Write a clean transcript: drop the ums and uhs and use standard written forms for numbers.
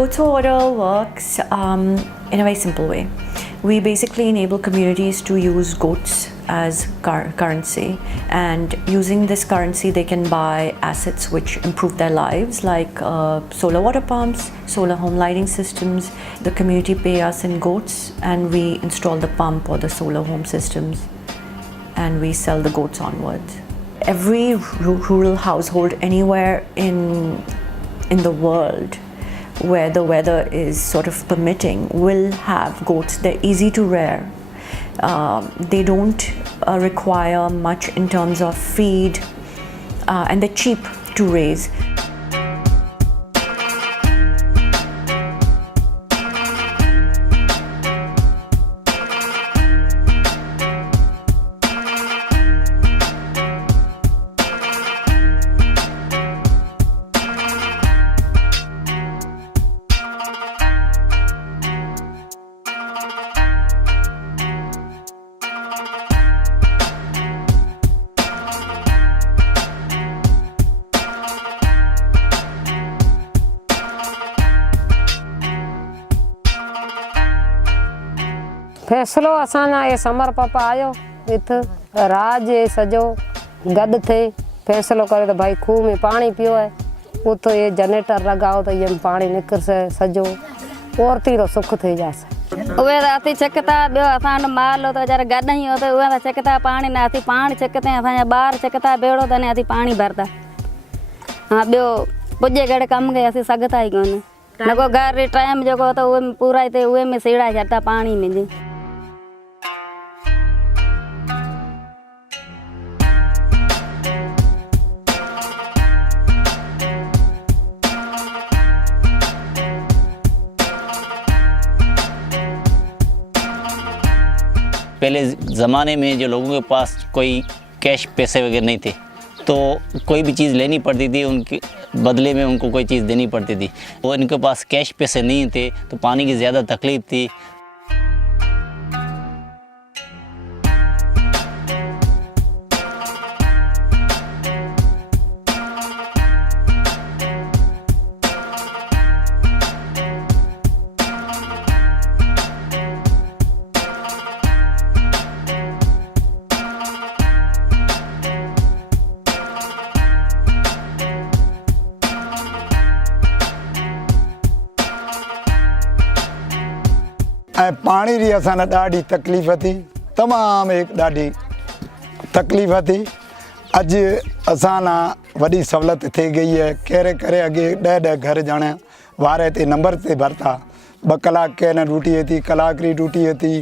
Goats for Water works in a very simple way. We basically enable communities to use goats as currency, and using this currency they can buy assets which improve their lives, like solar water pumps, solar home lighting systems. The community pay us in goats and we install the pump or the solar home systems and we sell the goats onwards. Every rural household anywhere in the world where the weather is sort of permitting will have goats. They're easy to rear. They don't require much in terms of feed, and they're cheap to raise. फैसलो असांजा ये समर पापा आयो इत राज ये सजो गद थे फैसलो करे तो भाई खूह में पानी पियो है वो तो ये जनरेटर लगाओ तो ये पानी निकर से सजो औरती रो सुख थे जासे उवे अति चकता बियो असां माल हो तो जरा गद ही हो तो उवे चकता पानी ना अति पानी चकते असां बाहर चकता बेड़ो तने अति पानी भरता हां बियो पुजे गड़े कम गए असी सगता ही कोने नको घर टाइम जो तो उवे पूरा ते उवे में सीड़ा छटा पानी में जी। पहले ज़माने में जो लोगों के पास कोई कैश पैसे वगैरह नहीं थे तो कोई भी चीज़ लेनी पड़ती थी, उनके बदले में उनको कोई चीज़ देनी पड़ती थी। और इनके पास कैश पैसे नहीं थे तो पानी की ज़्यादा तकलीफ़ थी। पानी री असां ॾाढी तकलीफ़ थी, तमामु एक ॾाढी तकलीफ़ थी। अज असां वॾी सहूलियत थी गई है। कहिड़े करे अॻे 10-10 घर ॼणा वारे ते नंबर ते भरता 2 कलाक के न ड्यूटी थी, कलाक री ड्यूटी थी,